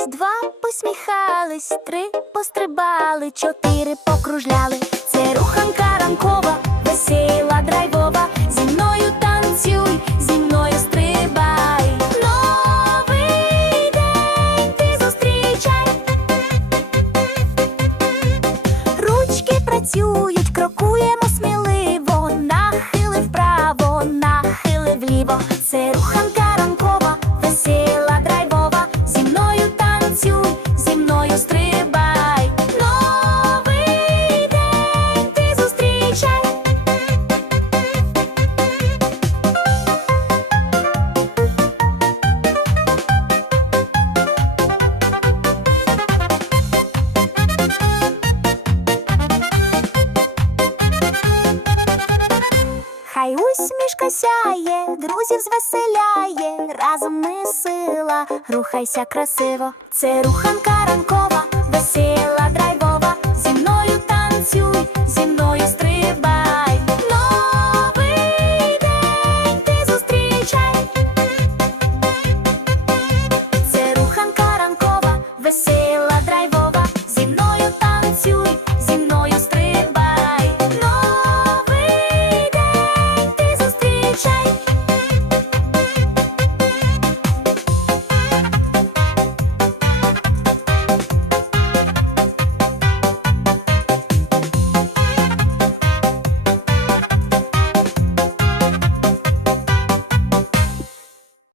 Раз, два, посміхались, три пострибали, чотири покружляли. сяє, друзів звеселяє, разом ми сила, рухайся красиво, це руханка ранкова.